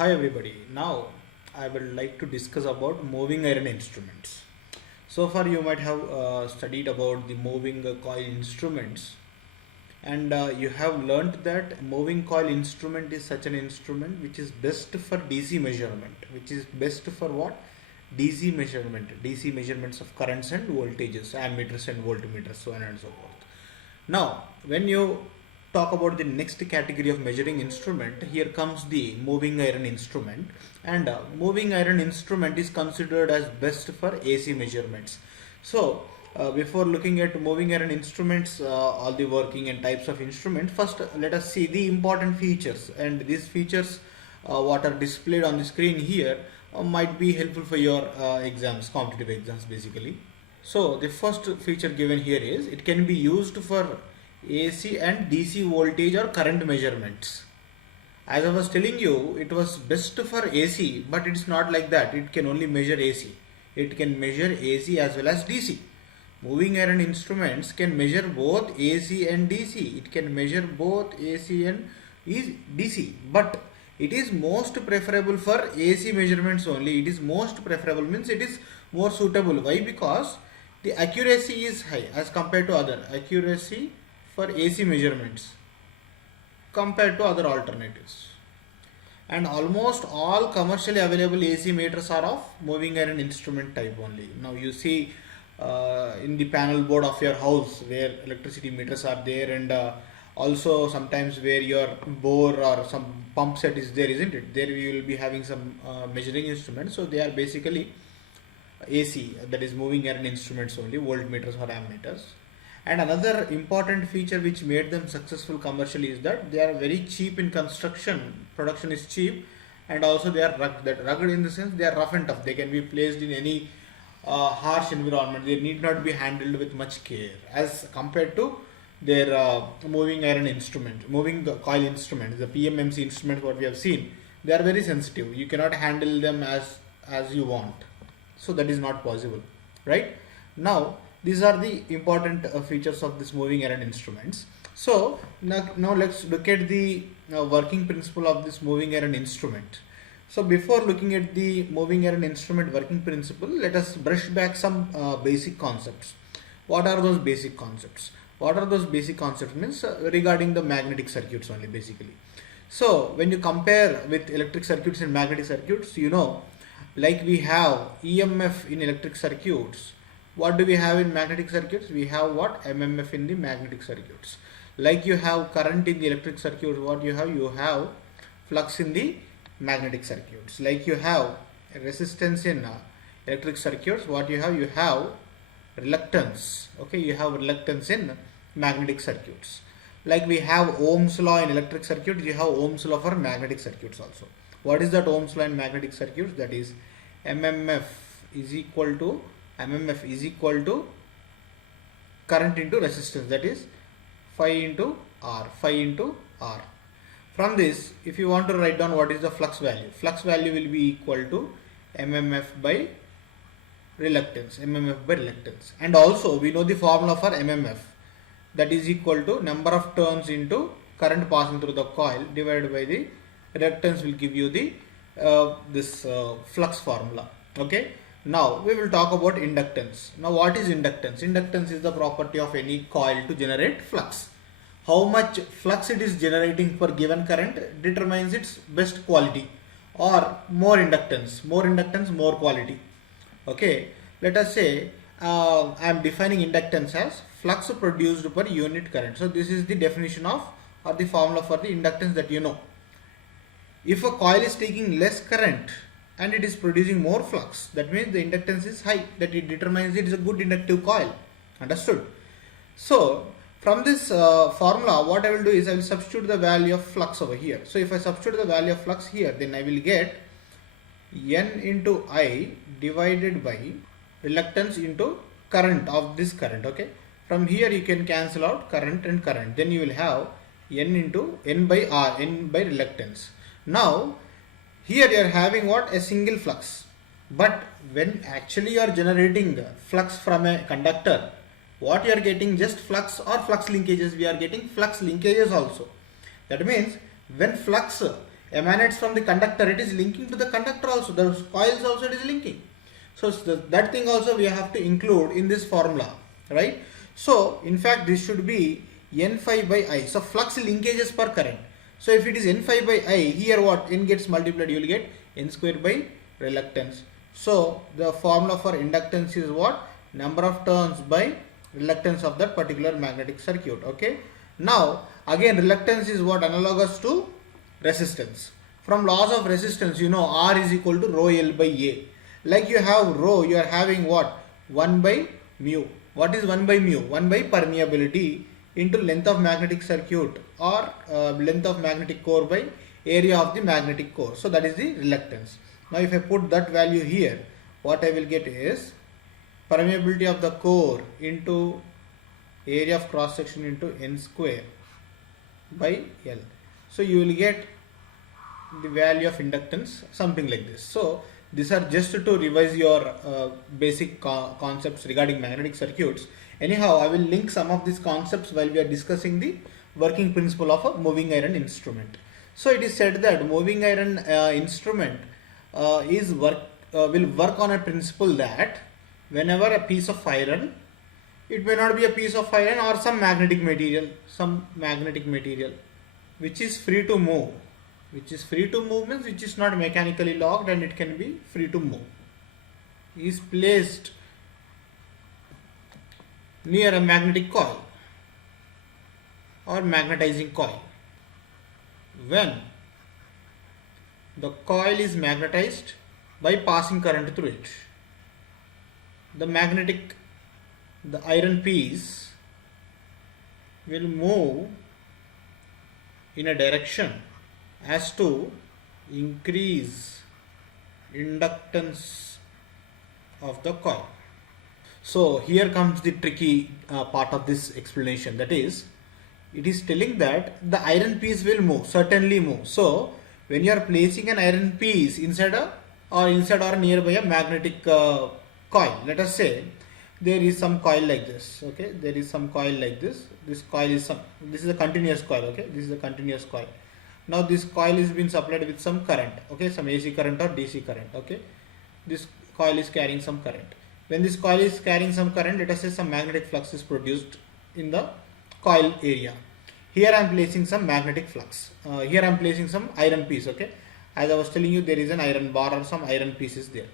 Hi everybody. Now I would like to discuss about moving iron instruments. So far you might have studied about the moving coil instruments, and you have learnt that moving coil instrument is such an instrument which is best for DC measurement, which is best for what? DC measurement, DC measurements of currents and voltages, ammeters and voltmeters, so on and so forth. Now, when you talk about the next category of measuring instrument, here comes the moving iron instrument, and moving iron instrument is considered as best for AC measurements. So, before looking at moving iron instruments, all the working and types of instrument, first let us see the important features, and these features what are displayed on the screen here might be helpful for your exams, competitive exams basically. So the first feature given here is it can be used for AC and DC voltage or current measurements. As I was telling you, it was best for AC, but it's not like that. It can only measure AC. It can measure AC as well as DC. Moving iron instruments can measure both AC and DC. It can measure both AC and DC, but it is most preferable for AC measurements only. It is most preferable means it is more suitable. Why? Because the accuracy is high as compared to other accuracy for AC measurements compared to other alternatives. And almost all commercially available AC meters are of moving iron instrument type only. Now you see in the panel board of your house where electricity meters are there, and also sometimes where your bore or some pump set is there, isn't it? There we will be having some measuring instruments. So they are basically AC, that is moving iron instruments only, voltmeters or ammeters. And another important feature which made them successful commercially is that they are very cheap in construction. Production is cheap, and also they are rugged. That rugged in the sense they are rough and tough. They can be placed in any harsh environment. They need not be handled with much care as compared to their moving iron instrument, moving coil instruments, the PMMC instruments what we have seen. They are very sensitive. You cannot handle them as you want. So that is not possible, right? Now these are the important features of this moving iron instruments. So now let's look at the working principle of this moving iron instrument. So before looking at the moving iron instrument working principle, let us brush back some basic concepts. What are those basic concepts? What are those basic concepts means regarding the magnetic circuits only basically. So when you compare with electric circuits and magnetic circuits, you know, like we have EMF in electric circuits, what do we have in magnetic circuits? We have what? MMF in the magnetic circuits. Like you have current in the electric circuits, what you have? You have flux in the magnetic circuits. Like you have resistance in electric circuits, what you have? You have reluctance. Okay, you have reluctance in magnetic circuits. Like we have Ohm's law in electric circuits, you have Ohm's law for magnetic circuits also. What is that Ohm's law in magnetic circuits? That is MMF is equal to current into resistance, that is phi into R. From this, if you want to write down what is the flux value will be equal to MMF by reluctance. And also we know the formula for MMF, that is equal to number of turns into current passing through the coil divided by the reluctance will give you the this flux formula. Okay. Now we will talk about inductance. Now what is inductance? Inductance is the property of any coil to generate flux. How much flux it is generating per given current determines its best quality, or more inductance, more quality. Okay, let us say I am defining inductance as flux produced per unit current. So this is the definition of or the formula for the inductance that you know. If a coil is taking less current and it is producing more flux, that means the inductance is high, that it determines it is a good inductive coil. Understood? So from this formula, what I will do is I will substitute the value of flux over here. So if I substitute the value of flux here, then I will get N into I divided by reluctance into current of this current. Okay, from here you can cancel out current and current, then you will have N by R, N by reluctance. Now here you are having what? A single flux. But when actually you are generating flux from a conductor, what you are getting just flux or flux linkages? We are getting flux linkages also. That means when flux emanates from the conductor, it is linking to the conductor also. The coils also it is linking. So that thing also we have to include in this formula, right? So in fact this should be N phi by I. So flux linkages per current. So if it is N phi by I, here what? N gets multiplied, you will get N square by reluctance. So the formula for inductance is what? Number of turns by reluctance of that particular magnetic circuit. Okay. Now again reluctance is what? Analogous to resistance. From laws of resistance, you know R is equal to rho L by A. Like you have rho, you are having what? 1 by mu. What is 1 by mu? 1 by permeability into length of magnetic circuit, or length of magnetic core by area of the magnetic core. So that is the reluctance. Now if I put that value here, what I will get is permeability of the core into area of cross section into N square by L. So you will get the value of inductance, something like this. So these are just to revise your basic concepts regarding magnetic circuits. Anyhow, I will link some of these concepts while we are discussing the working principle of a moving iron instrument. So it is said that moving iron instrument will work on a principle that whenever a piece of iron, it may not be a piece of iron or some magnetic material which is free to move. Which is free to move means which is not mechanically locked and it can be free to move, is placed near a magnetic coil or magnetizing coil. When the coil is magnetized by passing current through it, the iron piece will move in a direction as to increase inductance of the coil. So here comes the tricky part of this explanation, that is, it is telling that the iron piece will move, certainly move. So when you are placing an iron piece inside or nearby a magnetic coil, let us say there is some coil like this, okay, there is some coil like this, this is a continuous coil, okay, this is a continuous coil. Now this coil is being supplied with some current, okay, some AC current or DC current, okay. This coil is carrying some current. When this coil is carrying some current, let us say some magnetic flux is produced in the coil area. Here I am placing some magnetic flux. Here I am placing some iron piece, okay. As I was telling you, there is an iron bar or some iron pieces there.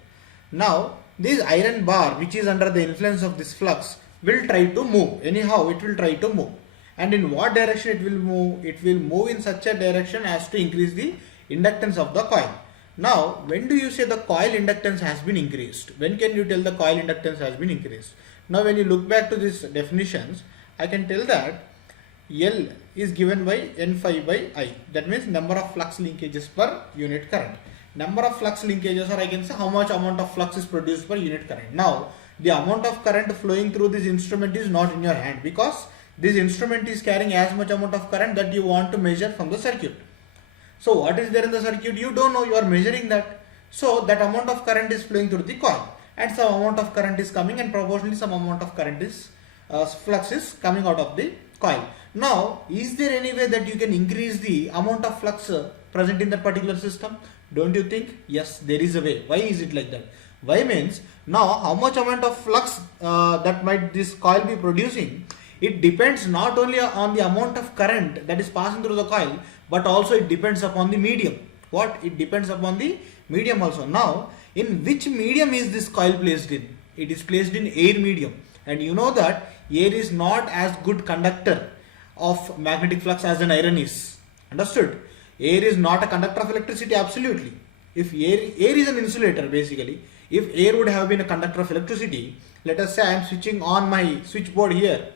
Now this iron bar, which is under the influence of this flux, will try to move. Anyhow, it will try to move. And in what direction it will move? It will move in such a direction as to increase the inductance of the coil. Now, when do you say the coil inductance has been increased? When can you tell the coil inductance has been increased? Now, when you look back to these definitions, I can tell that L is given by N phi by I. That means number of flux linkages per unit current. Number of flux linkages, or I can say how much amount of flux is produced per unit current. Now, the amount of current flowing through this instrument is not in your hand, because this instrument is carrying as much amount of current that you want to measure from the circuit. So what is there in the circuit? You don't know, you are measuring that. So that amount of current is flowing through the coil, and some amount of current is coming, and proportionally some amount of current is flux is coming out of the coil. Now, is there any way that you can increase the amount of flux present in that particular system? Don't you think? Yes, there is a way. Why is it like that? Why means, now how much amount of flux that might this coil be producing, it depends not only on the amount of current that is passing through the coil, but also it depends upon the medium. What? It depends upon the medium also. Now, in which medium is this coil placed in? It is placed in air medium. And you know that air is not as good conductor of magnetic flux as an iron is. Understood? Air is not a conductor of electricity, absolutely. If air is an insulator basically. If air would have been a conductor of electricity, let us say I am switching on my switchboard here,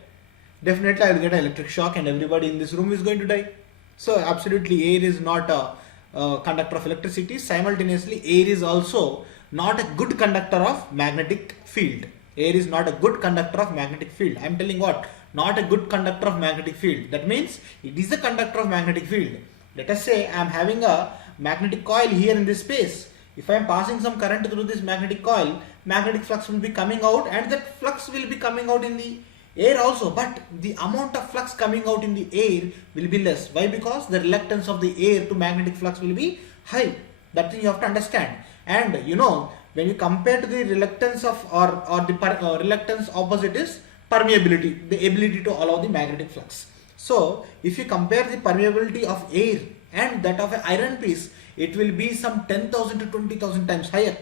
definitely I will get an electric shock and everybody in this room is going to die. So absolutely air is not a conductor of electricity. Simultaneously, air is also not a good conductor of magnetic field. Air is not a good conductor of magnetic field. I am telling what? Not a good conductor of magnetic field. That means it is a conductor of magnetic field. Let us say I am having a magnetic coil here in this space. If I am passing some current through this magnetic coil, magnetic flux will be coming out, and that flux will be coming out in the Air also, but the amount of flux coming out in the air will be less. Why? Because the reluctance of the air to magnetic flux will be high. That thing you have to understand. And you know, when you compare to the reluctance of or the reluctance opposite is permeability, the ability to allow the magnetic flux. So if you compare the permeability of air and that of an iron piece, it will be some 10,000 to 20,000 times higher.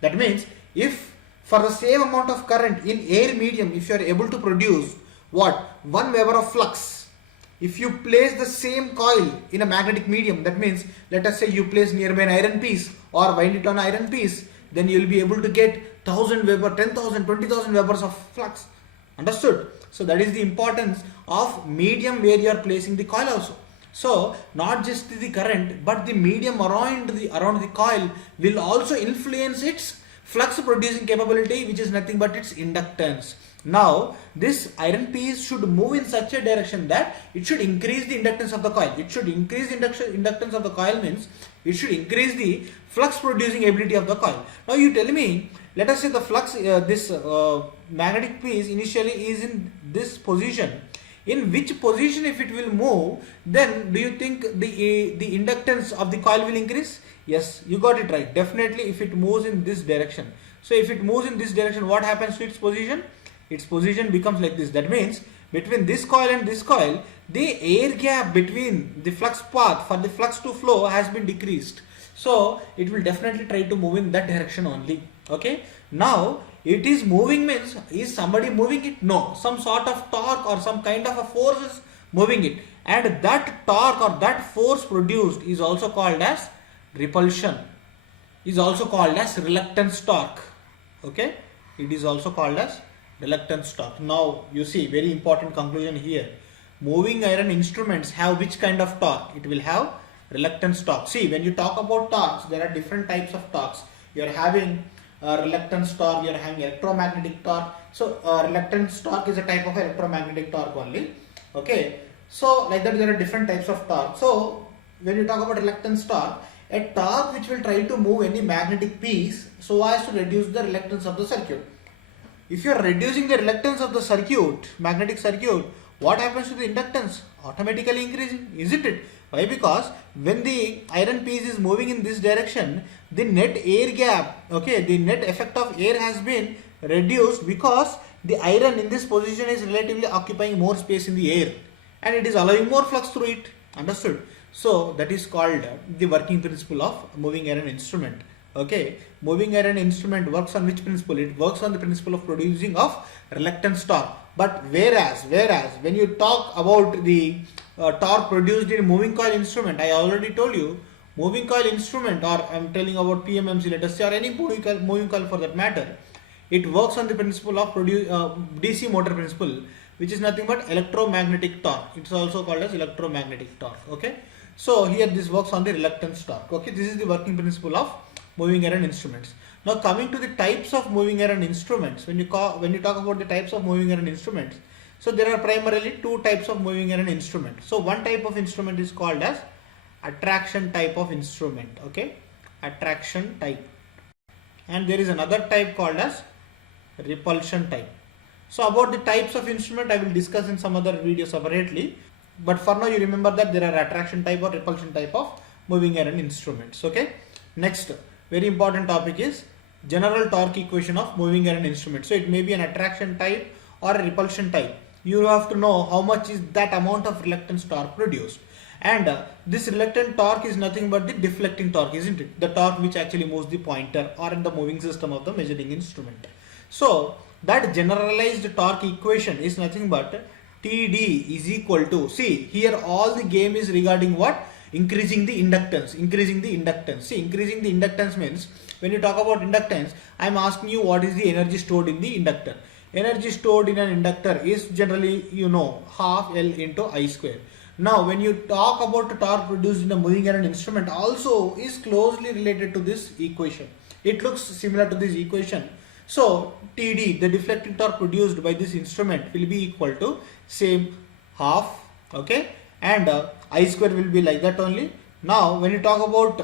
That means if for the same amount of current in air medium, if you are able to produce what 1 Weber of flux, if you place the same coil in a magnetic medium, that means let us say you place nearby an iron piece or wind it on an iron piece, then you will be able to get 1000 Weber, 10,000, 20,000 Webers of flux. Understood? So that is the importance of medium where you are placing the coil also. So not just the current, but the medium around the coil will also influence its flux producing capability, which is nothing but its inductance. Now this iron piece should move in such a direction that it should increase the inductance of the coil. It should increase the inductance of the coil means it should increase the flux producing ability of the coil. Now you tell me, let us say the flux, this magnetic piece initially is in this position. In which position if it will move, then do you think the inductance of the coil will increase? Yes, you got it right. Definitely if it moves in this direction. So if it moves in this direction, what happens to its position? Its position becomes like this. That means between this coil and this coil, the air gap between the flux path for the flux to flow has been decreased. So it will definitely try to move in that direction only. Okay. Now it is moving means, is somebody moving it? No. Some sort of torque or some kind of a force is moving it. And that torque or that force produced is also called as repulsion, is also called as reluctance torque. Okay, it is also called as reluctance torque. Now you see, very important conclusion here. Moving iron instruments have which kind of torque? It will have reluctance torque. See, when you talk about torques, there are different types of torques. You are having reluctance torque, you are having electromagnetic torque. So reluctance torque is a type of electromagnetic torque only. Okay, so like that there are different types of torque. So when you talk about reluctance torque, a torque which will try to move any magnetic piece so as to reduce the reluctance of the circuit. If you are reducing the reluctance of the circuit, magnetic circuit, what happens to the inductance? Automatically increasing, isn't it? Why? Because when the iron piece is moving in this direction, the net air gap, okay, the net effect of air has been reduced because the iron in this position is relatively occupying more space in the air and it is allowing more flux through it. Understood? So that is called the working principle of moving iron instrument. Okay, moving iron instrument works on which principle? It works on the principle of producing of reluctance torque. But whereas when you talk about the torque produced in moving coil instrument, I already told you, moving coil instrument, or I am telling about PMMC, let us say, or any moving coil for that matter, it works on the principle of DC motor principle, which is nothing but electromagnetic torque. It is also called as electromagnetic torque. Okay, so here this works on the reluctance torque. Okay, this is the working principle of moving iron instruments. Now coming to the types of moving iron instruments, when you talk about the types of moving iron instruments, so there are primarily two types of moving iron instrument. So one type of instrument is called as attraction type of instrument. Okay, attraction type, and there is another type called as repulsion type. So about the types of instrument I will discuss in some other video separately, but for now you remember that there are attraction type or repulsion type of moving iron instruments. Okay, next very important topic is general torque equation of moving iron instrument. So it may be an attraction type or a repulsion type. You have to know how much is that amount of reluctance torque produced, and this reluctant torque is nothing but the deflecting torque, isn't it? The torque which actually moves the pointer or in the moving system of the measuring instrument. So that generalized torque equation is nothing but TD is equal to, see here all the game is regarding what? Increasing the inductance. See, increasing the inductance means, when you talk about inductance, I am asking you what is the energy stored in the inductor. Energy stored in an inductor is generally, you know, half L into I square. Now when you talk about the torque produced in a moving iron instrument also is closely related to this equation. It looks similar to this equation. So TD, the deflecting torque produced by this instrument, will be equal to same half, okay, and I square will be like that only. Now when you talk about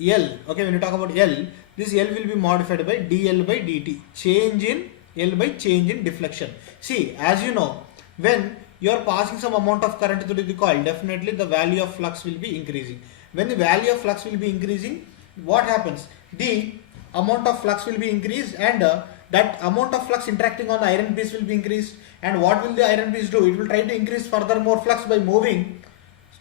L, okay, when you talk about L, this L will be modified by dl by dt, change in L by change in deflection. See, as you know, when you are passing some amount of current through the coil, definitely the value of flux will be increasing. When the value of flux will be increasing, what happens? The amount of flux will be increased, and that amount of flux interacting on the iron piece will be increased. And what will the iron piece do? It will try to increase further more flux by moving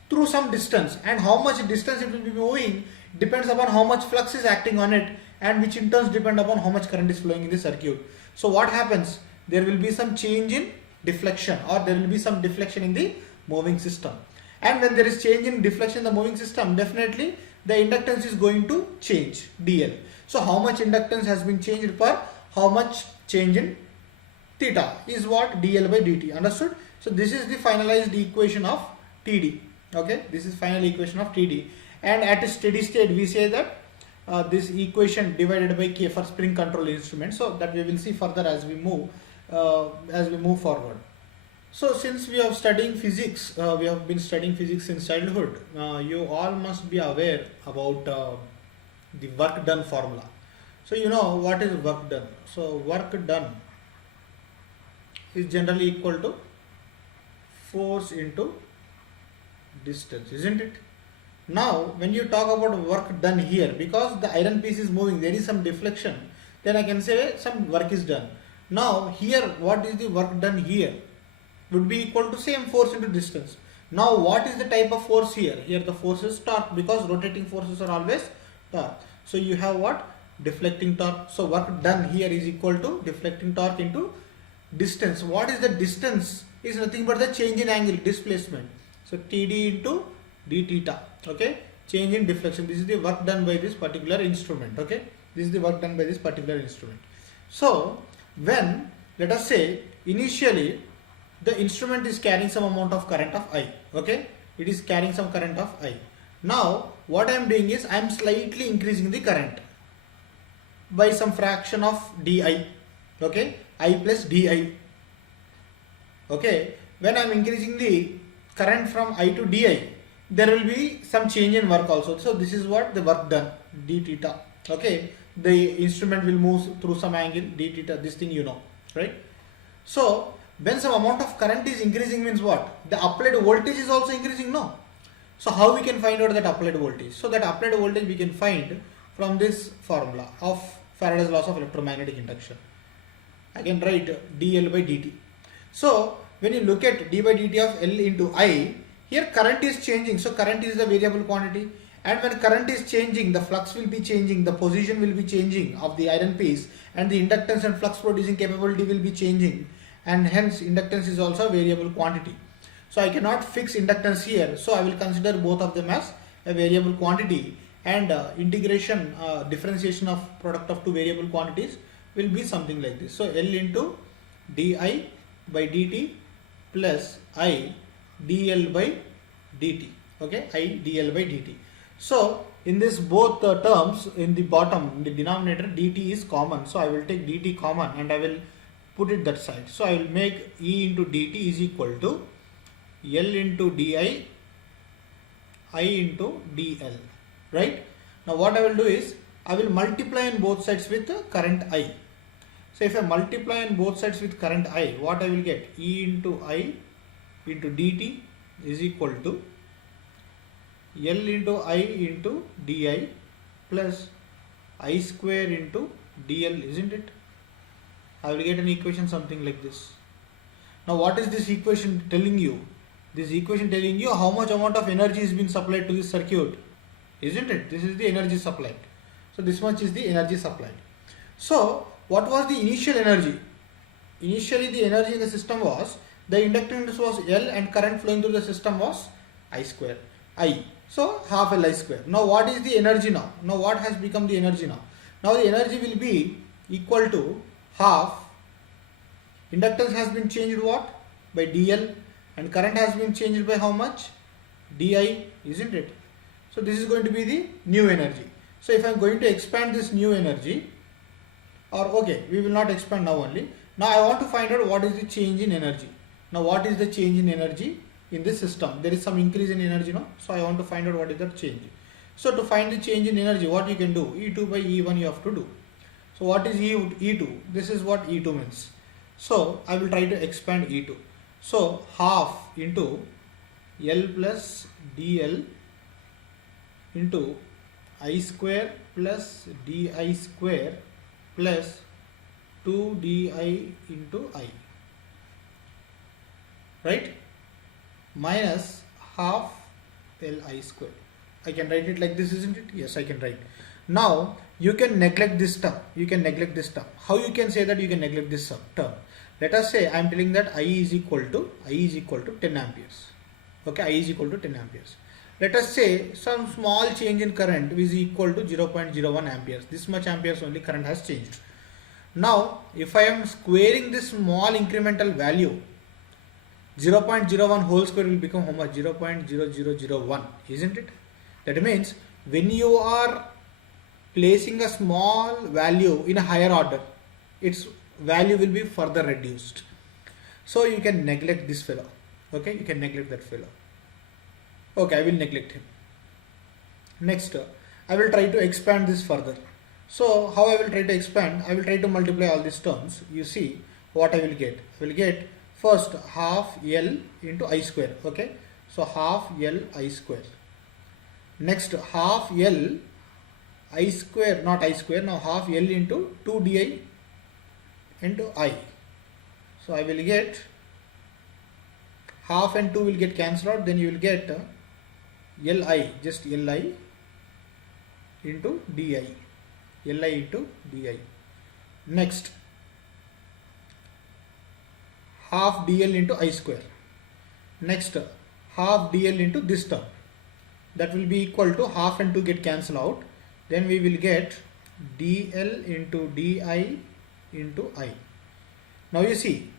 through some distance, and how much distance it will be moving depends upon how much flux is acting on it, and which in turn depend upon how much current is flowing in the circuit. So what happens? There will be some change in deflection, or there will be some deflection in the moving system. And when there is change in deflection in the moving system, definitely the inductance is going to change, dl. So how much inductance has been changed per how much change in theta is what? Dl by dt. Understood? So this is the finalized equation of Td. Okay, this is final equation of Td. And at a steady state, we say that this equation divided by K for spring control instrument. So that we will see further as we move forward. So since we are studying physics, we have been studying physics since childhood. You all must be aware about the work done formula. So you know what is work done. So work done is generally equal to force into distance, isn't it? Now when you talk about work done here, because the iron piece is moving, there is some deflection, then I can say some work is done. Now here, what is the work done here? Would be equal to same force into distance. Now what is the type of force here? Here the force is torque, because rotating forces are always torque. So you have what? Deflecting torque. So work done here is equal to deflecting torque into distance. What is the distance? Is nothing but the change in angle, displacement. So Td into d theta. Okay, change in deflection. This is the work done by this particular instrument. Okay, this is the work done by this particular instrument. So when, let us say, initially the instrument is carrying some amount of current of I. Okay, it is carrying some current of I. Now what I am doing is I am slightly increasing the current by some fraction of di. Okay, I plus di. Okay, when I am increasing the current from I to di, there will be some change in work also. So this is what the work done, d theta. Okay, the instrument will move through some angle, d theta, this thing you know, right? So when some amount of current is increasing means what? The applied voltage is also increasing, no? So how we can find out that applied voltage? So that applied voltage we can find from this formula of Faraday's laws of electromagnetic induction. I can write dl by dt. So when you look at d by dt of L into I, here current is changing. So current is the variable quantity, and when current is changing, the flux will be changing, the position will be changing of the iron piece, and the inductance and flux producing capability will be changing, and hence inductance is also a variable quantity. So I cannot fix inductance here, so I will consider both of them as a variable quantity, and integration, differentiation of product of two variable quantities will be something like this. So L into di by dt plus I dl by dt. Okay, I dl by dt. So in this both terms, in the bottom, in the denominator, dt is common. So I will take dt common and I will put it that side. So I will make E into dt is equal to L into di, I into dl. Right? Now what I will do is I will multiply in both sides with current I. So if I multiply on both sides with current I, what I will get? E into I into dt is equal to L into I into di plus I square into dl, isn't it? I will get an equation something like this. Now what is this equation telling you? This equation telling you how much amount of energy is being supplied to this circuit, isn't it? This is the energy supplied. So this much is the energy supplied. So what was the initial energy? Initially the energy in the system was, the inductance was L and current flowing through the system was I square, I. So half L I square. Now what is the energy now? Now what has become the energy now? Now the energy will be equal to half, inductance has been changed what? By dl, and current has been changed by how much? di, isn't it? So this is going to be the new energy. So if I am going to expand this new energy, or okay, we will not expand now only. Now I want to find out what is the change in energy. Now what is the change in energy in this system? There is some increase in energy now. So I want to find out what is the change. So to find the change in energy, what you can do? E2 by E1 you have to do. So what is E2? This is what E2 means. So I will try to expand E2. So half into L plus dl into I square plus di square plus 2 di into I, right, minus half Li square. I can write it like this, isn't it? Yes, I can write. Now you can neglect this term. How you can say that you can neglect this term? Let us say I am telling that I is equal to 10 amperes. Okay, I is equal to 10 amperes. Let us say some small change in current is equal to 0.01 amperes. This much amperes only current has changed. Now if I am squaring this small incremental value, 0.01 whole square will become how much? 0.0001, isn't it? That means when you are placing a small value in a higher order, its value will be further reduced. So you can neglect this fellow. Okay, you can neglect that fellow. Okay, I will neglect him. Next, I will try to expand this further. So how I will try to expand? I will try to multiply all these terms. You see what I will get. I will get first half L into I square. Okay, so half L I square. Next half L I square, not I square, now half L into 2 di into I. So I will get half and 2 will get cancelled out, then you will get Li, just Li into di. Li into di. Next half dl into I square. Next half dl into this term. That will be equal to half and 2 get cancelled out. Then we will get dl into di into I. Now you see,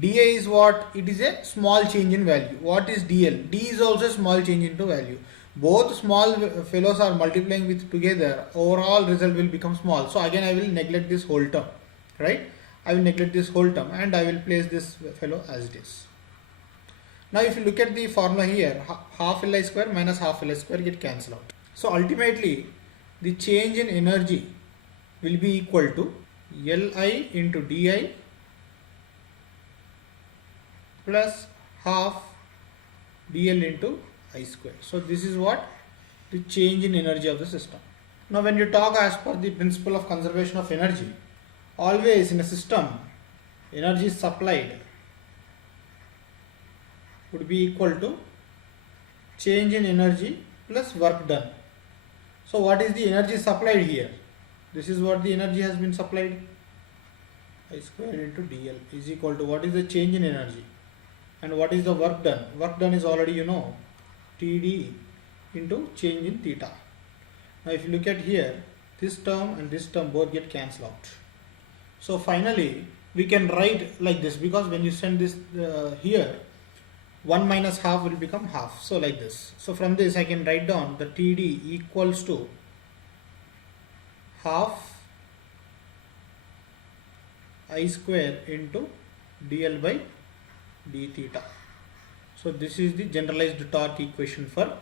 dA is what? It is a small change in value. What is dl? D is also a small change into value. Both small fellows are multiplying with together. Overall result will become small. So again I will neglect this whole term, right? I will neglect this whole term and I will place this fellow as it is. Now if you look at the formula here, half Li square minus half Li square get cancelled out. So ultimately the change in energy will be equal to Li into di plus half dl into I square. So this is what? The change in energy of the system. Now when you talk as per the principle of conservation of energy, always in a system energy supplied would be equal to change in energy plus work done. So what is the energy supplied here? This is what the energy has been supplied. I square into dl is equal to what is the change in energy and what is the work done. Work done is already you know, Td into change in theta. Now if you look at here, this term and this term both get cancelled out. So finally we can write like this, because when you send this here, 1 minus half will become half. So like this. So from this I can write down the Td equals to half I square into dl by d theta. So this is the generalized torque equation for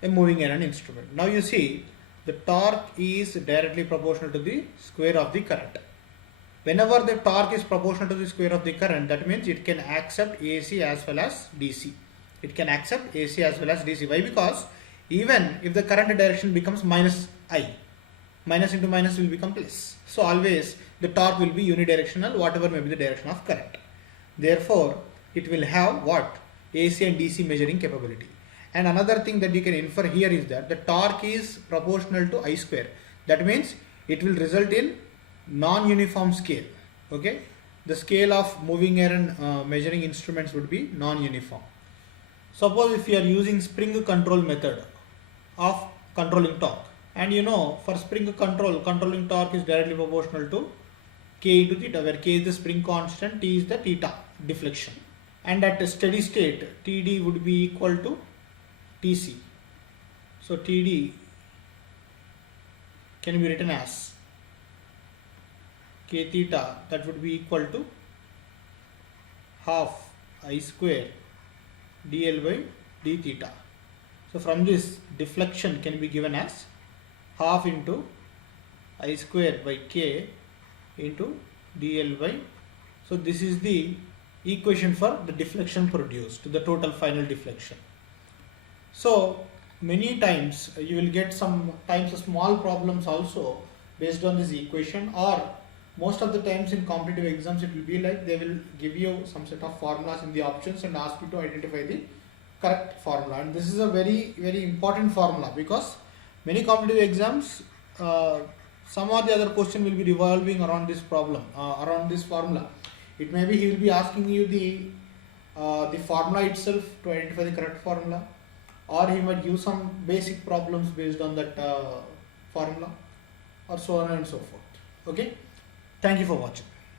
a moving iron instrument. Now you see the torque is directly proportional to the square of the current. Whenever the torque is proportional to the square of the current, that means it can accept AC as well as DC. It can accept AC as well as DC. Why? Because even if the current direction becomes minus I, minus into minus will become plus. So always the torque will be unidirectional, whatever may be the direction of current. Therefore, it will have what? AC and DC measuring capability. And another thing that you can infer here is that the torque is proportional to I square. That means it will result in non-uniform scale. Okay, the scale of moving iron measuring instruments would be non-uniform. Suppose if you are using spring control method of controlling torque, and you know for spring controlling torque is directly proportional to K into theta, where K is the spring constant, T is the theta deflection, and at a steady state TD would be equal to TC. So TD can be written as K theta, that would be equal to half I square dl by d theta. So from this, deflection can be given as half into I square by K into dl by So this is the equation for the deflection produced, the total final deflection. So many times you will get sometimes small problems also based on this equation, or most of the times in competitive exams it will be like they will give you some set of formulas in the options and ask you to identify the correct formula. And this is a very important formula, because many competitive exams some or the other question will be revolving around this problem, around this formula. It may be he will be asking you the formula itself to identify the correct formula, or he might give some basic problems based on that formula, or so on and so forth. Okay, thank you for watching.